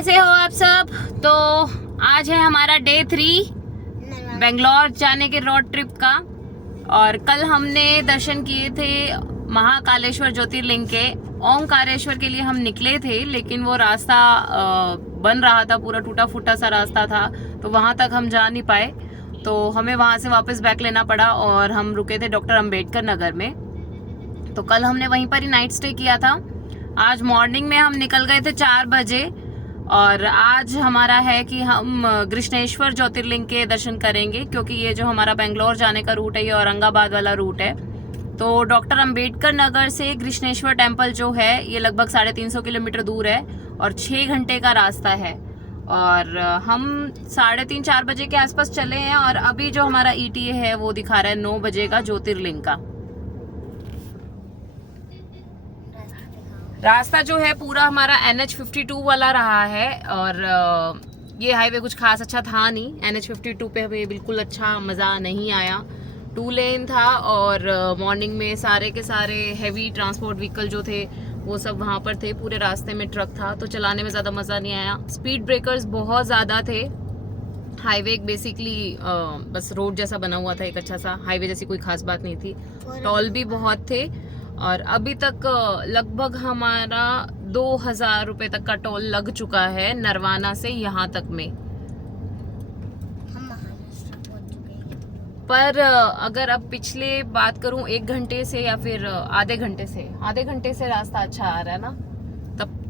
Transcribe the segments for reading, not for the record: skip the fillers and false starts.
कैसे हो आप सब। तो आज है हमारा डे 3 बेंगलोर जाने के रोड ट्रिप का। और कल हमने दर्शन किए थे महाकालेश्वर ज्योतिर्लिंग के। ओंकारेश्वर के लिए हम निकले थे, लेकिन वो रास्ता बन रहा था, पूरा टूटा फूटा सा रास्ता था, तो वहां तक हम जा नहीं पाए। तो हमें वहां से वापस बैक लेना पड़ा और हम रुके थे डॉक्टर अंबेडकर नगर में। तो कल हमने वहीं पर ही नाइट स्टे किया था। आज मॉर्निंग में हम निकल गए थे 4 बजे और आज हमारा है कि हम कृष्णेश्वर ज्योतिर्लिंग के दर्शन करेंगे, क्योंकि ये जो हमारा बेंगलोर जाने का रूट है ये औरंगाबाद वाला रूट है। तो डॉक्टर अंबेडकर नगर से कृष्णेश्वर टेम्पल जो है ये लगभग 350 किलोमीटर दूर है और 6 घंटे का रास्ता है। और हम 3:30-4 बजे के आसपास चले हैं और अभी जो हमारा ETA है वो दिखा रहा है 9 बजे का ज्योतिर्लिंग का। रास्ता जो है पूरा हमारा NH52 वाला रहा है और ये हाईवे कुछ खास अच्छा था नहीं। NH52 पे हमें बिल्कुल अच्छा मज़ा नहीं आया। 2 लेन था और मॉर्निंग में सारे के सारे हैवी ट्रांसपोर्ट व्हीकल जो थे वो सब वहाँ पर थे। पूरे रास्ते में ट्रक था, तो चलाने में ज़्यादा मज़ा नहीं आया। स्पीड ब्रेकर्स बहुत ज़्यादा थे। हाईवे बेसिकली बस रोड जैसा बना हुआ था, एक अच्छा सा हाईवे जैसी कोई खास बात नहीं थी। टोल भी बहुत थे और अभी तक लगभग हमारा 2000 रुपए तक का टोल लग चुका है नरवाना से यहाँ तक में। पर अगर अब पिछले बात करूं 1 घंटे से या फिर आधे घंटे से रास्ता अच्छा आ रहा है ना।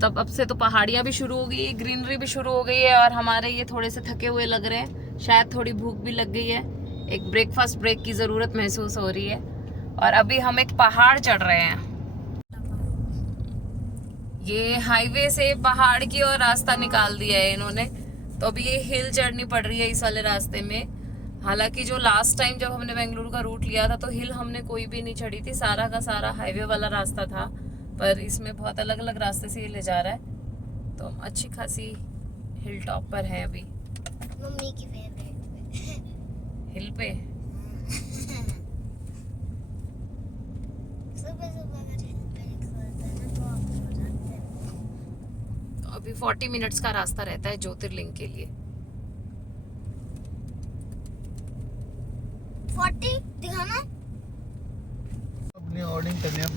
तब अब से तो पहाड़ियां भी शुरू हो गई है, ग्रीनरी भी शुरू हो गई है और हमारे ये थोड़े से थके हुए लग रहे हैं। शायद थोड़ी भूख भी लग गई है, एक ब्रेकफास्ट ब्रेक की जरूरत महसूस हो रही है। और अभी हम एक पहाड़ चढ़ रहे हैं। ये हाईवे से पहाड़ की ओर रास्ता निकाल दिया है इन्होंने, तो अभी ये हिल चढ़नी पड़ रही है इस वाले रास्ते में। हालांकि जो लास्ट टाइम जब हमने बेंगलुरु का रूट लिया था तो हिल हमने कोई भी नहीं चढ़ी थी, सारा का सारा हाईवे वाला रास्ता था। पर इसमें बहुत अलग अलग रास्ते से ये ले जा रहा है, तो हम अच्छी खासी हिल टॉप पर है अभी। मम्मी की फेवरेट हिल पे अभी 40 मिनट्स का रास्ता रहता है ज्योतिर्लिंग के लिए। 40 दिखाना।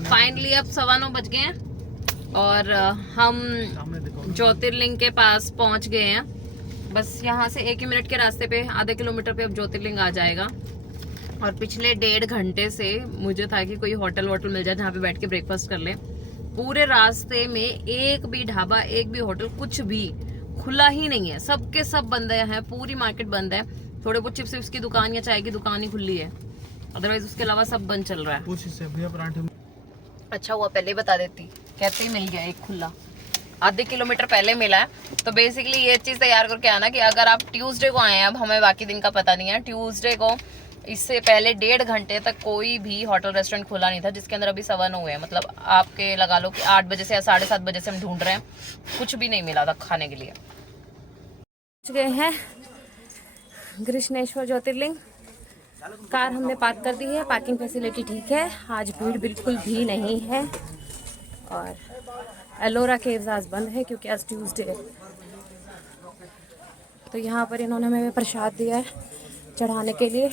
फाइनली अब 9:15 बज गए हैं और हम ज्योतिर्लिंग के पास पहुंच गए हैं। बस यहाँ से 1 ही मिनट के रास्ते पे, आधे किलोमीटर पे अब ज्योतिर्लिंग आ जाएगा। और पिछले 1.5 घंटे से मुझे था कि कोई होटल वोटल मिल जाए जहाँ पे बैठ के ब्रेकफास्ट कर ले। पूरे रास्ते में एक भी ढाबा, एक भी होटल, कुछ भी खुला ही नहीं है। सबके सब बंद है, पूरी मार्केट बंद है। थोड़े बहुत चिप्स विप्स की दुकान या चाय की दुकान ही खुली है, अदरवाइज उसके अलावा सब बंद चल रहा है। अच्छा हुआ पहले बता देती, कहते ही मिल गया एक खुला, आधे किलोमीटर पहले मिला है। तो बेसिकली ये चीज़ तैयार करके आना कि अगर आप ट्यूसडे को आए हैं, अब हमें बाकी दिन का पता नहीं है, ट्यूसडे को इससे पहले 1.5 घंटे तक कोई भी होटल रेस्टोरेंट खुला नहीं था, जिसके अंदर अभी 9:15 हुए हैं। मतलब आपके लगा लो कि 8 बजे से या 7:30 बजे से हम ढूंढ रहे हैं, कुछ भी नहीं मिला था खाने के लिए। गए हैं कृष्णेश्वर ज्योतिर्लिंग। कार हमने पार्क कर दी है, पार्किंग फैसिलिटी ठीक है। आज भीड़ बिल्कुल भी नहीं है और एलोरा केव्स आज बंद है क्योंकि आज ट्यूसडे है। तो यहाँ पर इन्होंने हमें प्रसाद दिया है चढ़ाने के लिए,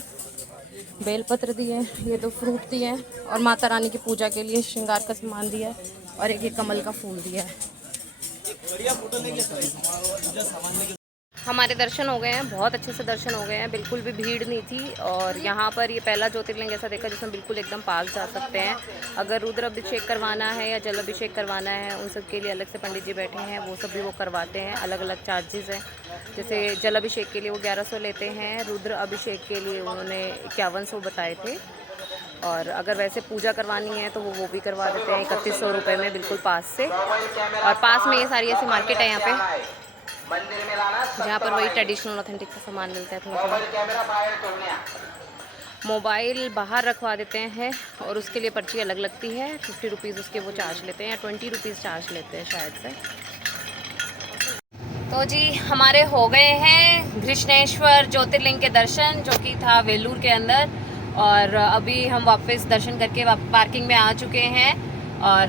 बेलपत्र दिए हैं, ये 2 फ्रूट दिए हैं और माता रानी की पूजा के लिए श्रृंगार का सामान दिया है और एक कमल का फूल दिया है। हमारे दर्शन हो गए हैं, बहुत अच्छे से दर्शन हो गए हैं, बिल्कुल भी भीड़ नहीं थी। और यहाँ पर ये पहला ज्योतिर्लिंग ऐसा देखा जिसमें बिल्कुल एकदम पास जा सकते हैं। अगर रुद्र अभिषेक करवाना है या जल अभिषेक करवाना है, उन सब के लिए अलग से पंडित जी बैठे हैं, वो सब भी वो करवाते हैं। अलग अलग चार्जेस हैं। जैसे जल अभिषेक के लिए वो 1100 लेते हैं, रुद्र अभिषेक के लिए उन्होंने 5100 बताए थे। और अगर वैसे पूजा करवानी है तो वो भी करवा देते हैं 3100 रुपये में, बिल्कुल पास से। और पास में ये सारी ऐसी मार्केट है यहाँ पे, जहाँ पर वही ट्रेडिशनल ऑथेंटिक का सामान मिलता है। थोड़ा मोबाइल बाहर रखवा देते हैं और उसके लिए पर्ची अलग लगती है, 50 रुपीज़ उसके वो चार्ज लेते हैं या 20 रुपीज़ चार्ज लेते हैं शायद से। तो जी हमारे हो गए हैं कृष्णेश्वर ज्योतिर्लिंग के दर्शन, जो कि था वेलूर के अंदर। और अभी हम वापस दर्शन करके पार्किंग में आ चुके हैं। और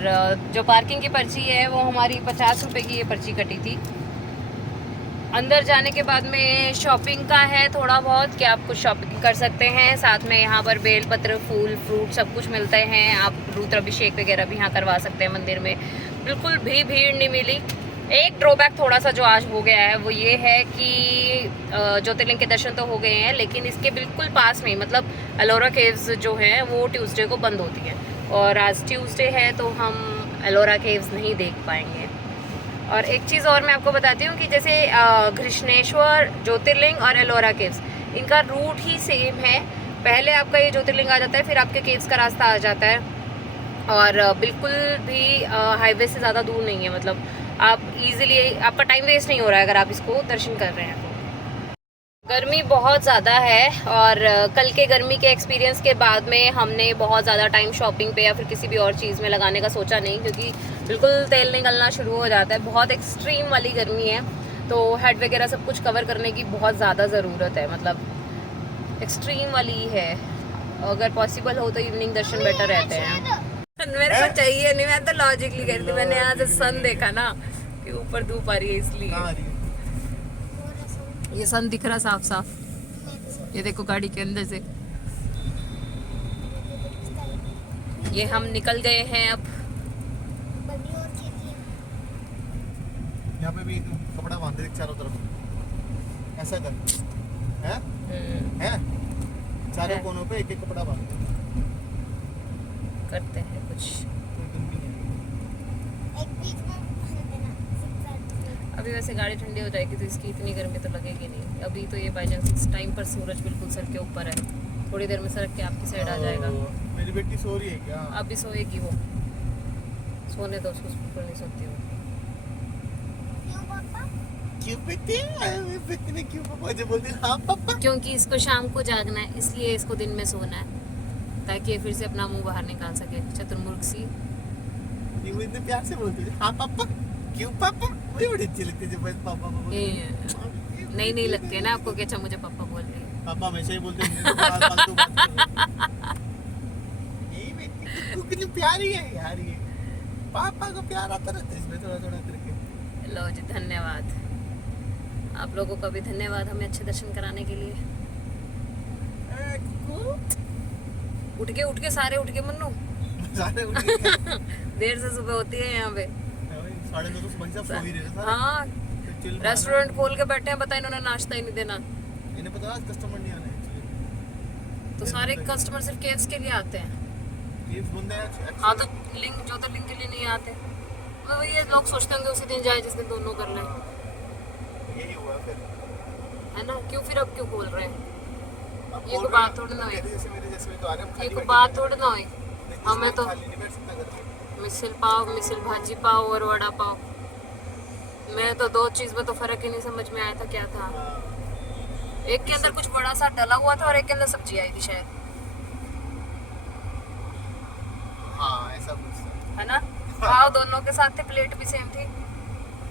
जो पार्किंग की पर्ची है वो हमारी 50 रुपये की ये पर्ची कटी थी। अंदर जाने के बाद में शॉपिंग का है थोड़ा बहुत कि आप कुछ शॉपिंग कर सकते हैं। साथ में यहाँ पर बेलपत्र, फूल, फ्रूट सब कुछ मिलते हैं। आप रुद्राभिषेक वगैरह भी यहाँ करवा सकते हैं मंदिर में। बिल्कुल भी भीड़ नहीं मिली। एक ड्रॉबैक थोड़ा सा जो आज हो गया है वो ये है कि ज्योतिर्लिंग के दर्शन तो हो गए हैं, लेकिन इसके बिल्कुल पास में मतलब एलोरा केव्स जो हैं वो ट्यूसडे को बंद होती है, और आज ट्यूसडे है तो हम एलोरा केव्स नहीं देख पाएंगे। और एक चीज़ और मैं आपको बताती हूँ कि जैसे कृष्णेश्वर ज्योतिर्लिंग और एलोरा केव्स, इनका रूट ही सेम है। पहले आपका ये ज्योतिर्लिंग आ जाता है, फिर आपके केव्स का रास्ता आ जाता है, और बिल्कुल भी हाईवे से ज़्यादा दूर नहीं है। मतलब आप इजीली, आपका टाइम वेस्ट नहीं हो रहा है अगर आप इसको दर्शन कर रहे हैं तो। गर्मी बहुत ज़्यादा है, और कल के गर्मी के एक्सपीरियंस के बाद में हमने बहुत ज़्यादा टाइम शॉपिंग पे या फिर किसी भी और चीज़ में लगाने का सोचा नहीं, क्योंकि बिल्कुल तेल निकलना शुरू हो जाता है। बहुत एक्सट्रीम वाली गर्मी है, तो हेड वगैरह सब कुछ कवर करने की बहुत ज़्यादा ज़रूरत है। मतलब एक्सट्रीम वाली है। अगर पॉसिबल हो तो इवनिंग दर्शन बेटर रहते हैं। मेरे को चाहिए नहीं, मैं तो लॉजिकली कह रही थी। मैंने यहाँ से सन देखा ना कि ऊपर धूप आ रही है, इसलिए ये सन दिख रहा साफ साफ। ये देखो गाड़ी के अंदर से। ये हम निकल गए हैं अब। यहाँ पे भी कपड़ा बांधे चारों तरफ, ऐसा कर है चारों कोनों पे एक एक कपड़ा बांधे करते हैं कुछ। अभी वैसे गाड़ी ठंडी हो जाएगी तो इसकी इतनी गर्मी तो लगेगी नहीं। अभी तो ये बाई चांस इस टाइम पर सूरज बिल्कुल सर के ऊपर है, थोड़ी देर में सरक के आपकी साइड आ जाएगा। मेरी बेटी सो रही है क्या? अभी सोएगी वो, सोने दो उसको, बिल्कुल नहीं सोती वो। क्यों बेटी ने क्यों पापा जो बोलते हैं? हाँ पापा, क्योंकि इसको शाम को जागना है, इसलिए इसको दिन में सोना है, ताकि ये फिर से अपना मुंह बाहर निकाल सके। चतुर्मुर्ग सी ये वो इतने प्यार से बोलती है हाँ पापा। क्यों पापा? मुझे बड़ी अच्छी लगती है जब बस पापा नहीं लगती है ना आपको कि अच्छा मुझे पापा बोल रही है। पापा हमेशा ही बोलते हैं फालतू बात। यही बेटी तू कितनी प्यारी है यार, ये पापा को प्यार आता रहता है इसमें थोड़ा थोड़ा करके। लो जी, धन्यवाद आप लोगों का भी, धन्यवाद हमें अच्छे दर्शन कराने के लिए। उठ के सारे उठ के मन्नू सारे उठ गए। देर से सुबह होती है यहाँ पे। 9:30 तो सुबह सब सो ही रहे थे। हाँ, रेस्टोरेंट खोल के बैठे हैं, पता इन्होंने नाश्ता ही नहीं देना। इन्हें पता है कस्टमर नहीं आने एक्चुअली, तो सारे कस्टमर सिर्फ केव्स के लिए आते हैं। केव्स बंद है। हाँ, तो लिंग जो तो लिंग के लिए नहीं आते। तो वही है, लोग सोचते होंगे उसी दिन जाए जिस दिन दोनों कर लें, यही हुआ फिर, है ना? क्यों फिर अब क्यों खोल रहे हैं? अब ये बोल को रहे बात थोड़ी ना हुई, मेरे जैसे में तो आ रहे हैं, ये खाली को बैठे बात थोड़ी ना हुई। हैं। हमें तो खाली नहीं बैठ सकता घर में। मिसल पाव, मिसल भाजी पाव और वड़ा पाव, मैं तो दो चीज में तो फर्क ही नहीं समझ में आया था क्या था। एक के अंदर कुछ बड़ा सा डला हुआ था और एक के अंदर सब्जी आई थी शायद, हाँ ऐसा कुछ था। है ना? पाव दोनों के साथ थे, प्लेट भी सेम थी,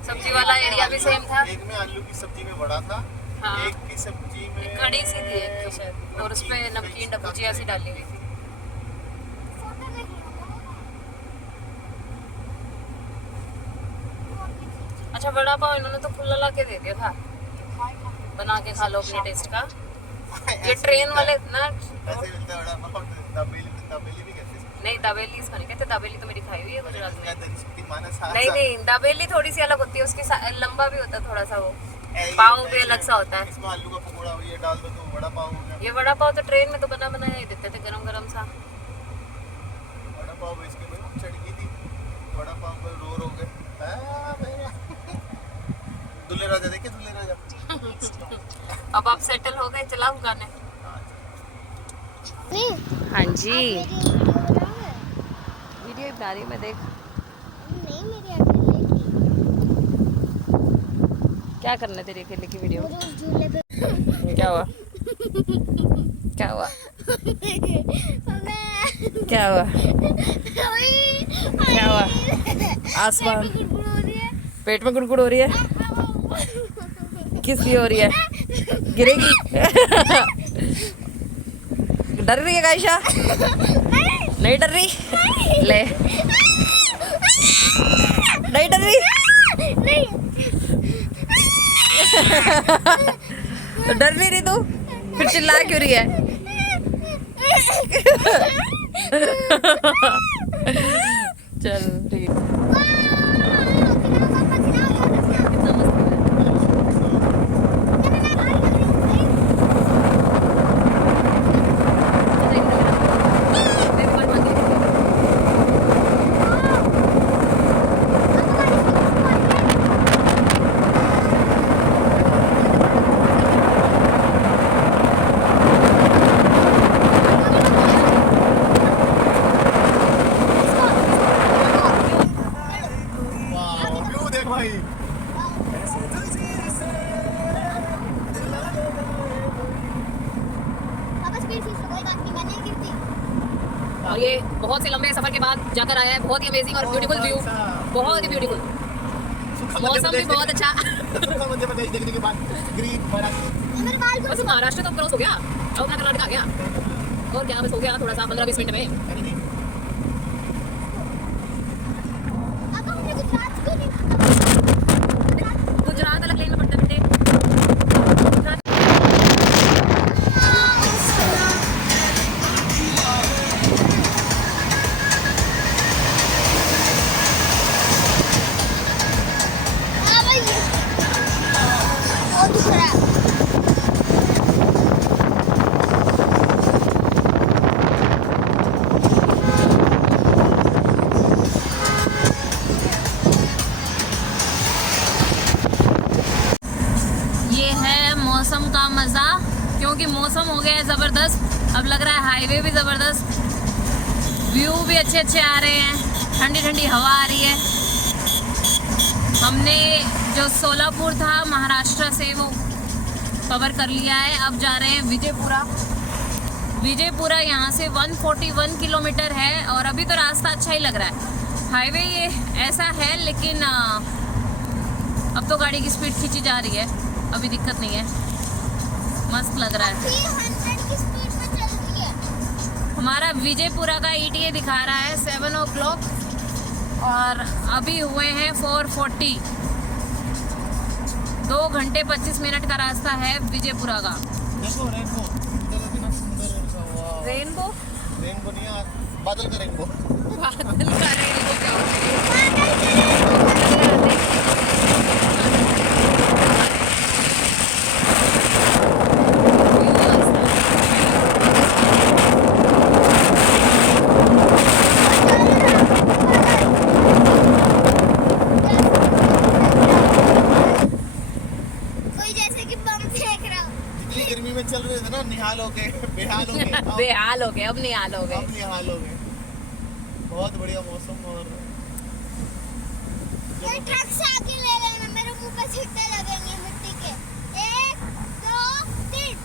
सब्जी वाला एरिया भी सेम था। एक में आलू की सब्जी में बड़ा था, हाँ। एक की सब्जी में कड़ी सी थी एक की शायद, और उसपे नमकीन भुजिया सी डाली हुई थी। अच्छा, वड़ा पाव इन्होंने तो खुला ला के दे दिया था, बना के खा लो अपने टेस्ट का। ये ट्रेन वाले ना, ऐसे मिलता है बड़ा पाव, दाबेली भी कहते हैं। नहीं दाबेली इसको नहीं कहते, दाबेली तो मेरी खाई हुई है गुजरात में। नहीं, दाबेली थोड़ी सी अलग होती है, उसकी लंबा भी होता है थोड़ा सा, वो पाव भी अलग सा होता है। इसमें आलू का पकोड़ा ये डाल दो तो वड़ा पाव हो गया। ये वड़ा पाव तो ट्रेन में तो बना बनाया ही देते थे, गरम गरम सा। वड़ा पाव बेच के मैं चढ़ थी, वड़ा पाव पर रोर हो गए। दूल्हे राजा देखे, दूल्हे राजा। अब आप सेटल हो गए, चलाओ गाने। हाँ जी, वीडियो बना रही हूँ मैं, देख। नहीं, मेरी अकेले क्या करना है तेरी अकेले की वीडियो? की उस झूले पे क्या हुआ? क्या हुआ? क्या हुआ? क्या हुआ? आसमान, पेट में गुड़गुड़ हो रही है। किस लिए हो रही है? गिरेगी? डर रही है गाइशा? नहीं डर रही? ले, नहीं डर रही? तो डर नहीं रही तू? फिर चिल्ला क्यों रही है? चल ठीक है। व्यू देख भाई। और ये बहुत से लंबे सफर के बाद जाकर आया है, बहुत ही अमेजिंग और ब्यूटीफुल व्यू, बहुत ही ब्यूटीफुल, मौसम भी बहुत अच्छा। मध्य प्रदेश देखने के बाद ग्रीन महाराष्ट्र। बस महाराष्ट्र तो क्रॉस हो गया, अब अपना कर्नाटक आ गया और क्या, बस हो गया थोड़ा सा 15-20 मिनट में। गुजरात अलग लेन में पड़ता है बेटे। ये है मौसम का मज़ा, क्योंकि मौसम हो गया है ज़बरदस्त। अब लग रहा है हाईवे भी ज़बरदस्त, व्यू भी अच्छे अच्छे आ रहे हैं, ठंडी ठंडी हवा आ रही है। हमने जो सोलापुर था महाराष्ट्र से वो कवर कर लिया है, अब जा रहे हैं विजयपुरा। विजयपुरा यहाँ से 141 किलोमीटर है और अभी तो रास्ता अच्छा ही लग रहा है। हाईवे ये ऐसा है, लेकिन अब तो गाड़ी की स्पीड खींची जा रही है, अभी दिक्कत नहीं है, मस्त लग रहा है। 300 की स्पीड में चल रही है। हमारा विजयपुरा का ETA दिखा रहा है 7 o'clock और अभी हुए हैं 4:40। 2 घंटे 25 मिनट का रास्ता है विजयपुरा का। देखो रेनबो, कितना सुंदर सा। वाह, रेनबो रेनबो नहीं यार, बादल का रेनबो। बादल का रेनबो क्या होता है? कोई जैसे कि बम फेंक रहा हो। इतनी गर्मी में चल रहे थे ना, निहाल हो गए, बेहाल हो गए। बेहाल हो गए, अब नहीं हाल हो गए। अब निहाल हो गए। बहुत बढ़िया मौसम। और कोई ट्रक से आके ले लेना, मेरे मुंह पे छींटे लगेंगे मिट्टी के। 1 2 3।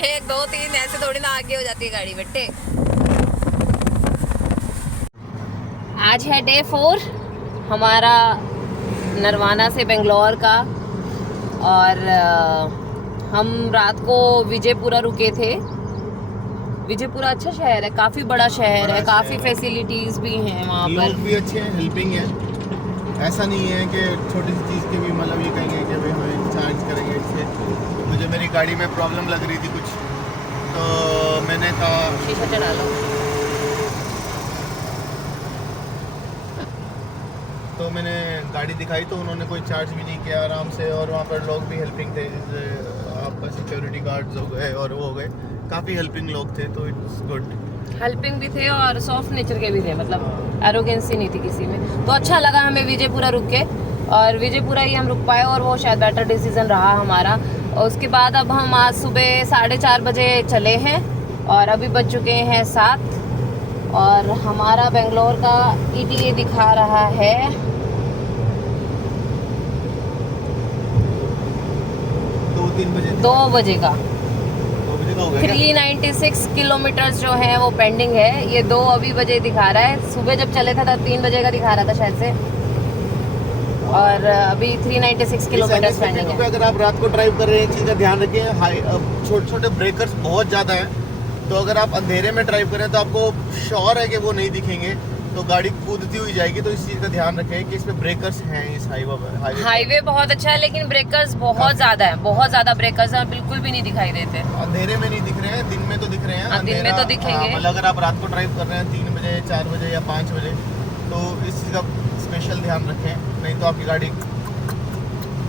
1 2 3 ऐसे थोड़ी ना आगे हो जाती है गाड़ी बेटे। आज है डे 4 हमारा नरवाना से बेंगलोर का, और हम रात को विजयपुरा रुके थे। विजयपुरा अच्छा शहर है, काफ़ी बड़ा शहर है, काफ़ी फैसिलिटीज़ भी हैं वहाँ पर। लोग भी अच्छे हैं, हेल्पिंग है। ऐसा नहीं है कि छोटी सी चीज़ के भी मतलब ये कहेंगे कि भाई हमें चार्ज करेंगे इससे। मुझे मेरी गाड़ी में प्रॉब्लम लग रही थी कुछ, तो मैंने कहा शीशा चढ़ा लो। तो मैंने गाड़ी दिखाई तो उन्होंने कोई चार्ज भी नहीं किया, आराम से। और वहाँ पर लोग भी हेल्पिंग थे, आपका सिक्योरिटी गार्ड्स हो गए और वो हो गए, काफ़ी हेल्पिंग लोग थे, तो इट्स गुड। हेल्पिंग भी थे और सॉफ्ट नेचर के भी थे, मतलब एरोगेंसी नहीं थी किसी में। तो अच्छा लगा हमें विजयपुरा रुक के, और विजयपुरा ही हम रुक पाए और वो शायद बेटर डिसीजन रहा हमारा। और उसके बाद अब हम आज सुबह 4:30 बजे चले हैं और अभी बज चुके हैं 7, और हमारा बेंगलोर का ETA दिखा रहा है 2-3 बजे। 2 बजे का। 2 बजे का हो गया क्या? 396 किलोमीटर जो है वो पेंडिंग है। ये 2 अभी बजे दिखा रहा है, सुबह जब चले था तब 3 बजे का दिखा रहा था शायद से, और अभी 396 किलोमीटर इस पेंडिंग हाईवे पे है। अगर आप रात को ड्राइव कर रहे हैं, एक चीज़ का ध्यान रखिए, छोटे छोटे ब्रेकर्स बहुत ज़्यादा हैं, तो अगर आप अंधेरे में ड्राइव करें तो आपको श्योर है कि वो नहीं दिखेंगे। तो गाड़ी कूदती हुई जाएगी। तो इस चीज़ का ध्यान रखें कि इस पे ब्रेकर्स हैं इस हाईवे पर। हाईवे बहुत अच्छा है लेकिन ब्रेकर्स बहुत ज्यादा है, बहुत ज्यादा ब्रेकर्स हैं, बिल्कुल भी नहीं दिखाई देते। अंधेरे में नहीं दिख रहे हैं, दिन में तो दिख रहे हैं। दिन में तो दिखेंगे। मतलब अगर आप रात को ड्राइव कर रहे हैं 3 बजे 4 बजे या 5 बजे तो इस चीज़ का स्पेशल ध्यान रखें, नहीं तो आपकी गाड़ी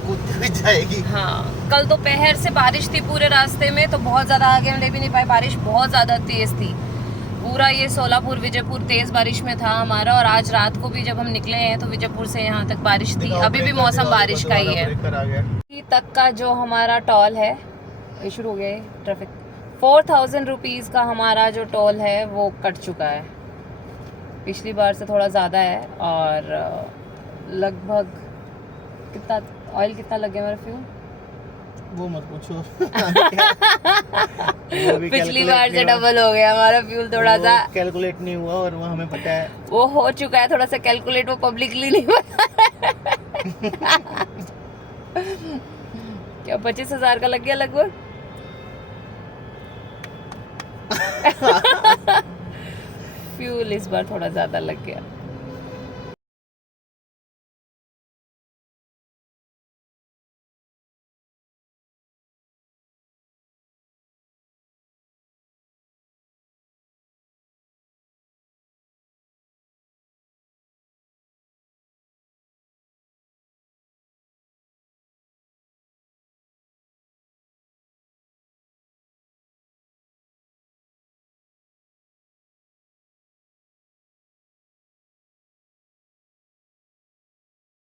कूदती हुई जाएगी। हाँ, कल दोपहर से बारिश थी पूरे रास्ते में, तो बहुत ज्यादा आगे हम ले भी नहीं पाए, बारिश बहुत ज्यादा तेज थी। पूरा ये सोलापुर विजयपुर तेज बारिश में था हमारा। और आज रात को भी जब हम निकले हैं तो विजयपुर से यहाँ तक बारिश थी। अभी भी मौसम बारिश का ही है। तक का जो हमारा टोल है, ये शुरू हो गया है ट्रैफिक, 4000 रुपीज़ का हमारा जो टोल है वो कट चुका है। पिछली बार से थोड़ा ज़्यादा है। और लगभग कितना ऑयल कितना लग गया मेरा फ्यूल, वो मत पूछो। पिछली बार से डबल हो गया हमारा फ्यूल। थोड़ा सा कैलकुलेट नहीं हुआ और वो हमें पता है वो हो चुका है, थोड़ा सा कैलकुलेट वो पब्लिकली नहीं हुआ। क्या 25,000 का लग गया लगभग। फ्यूल इस बार थोड़ा ज्यादा लग गया।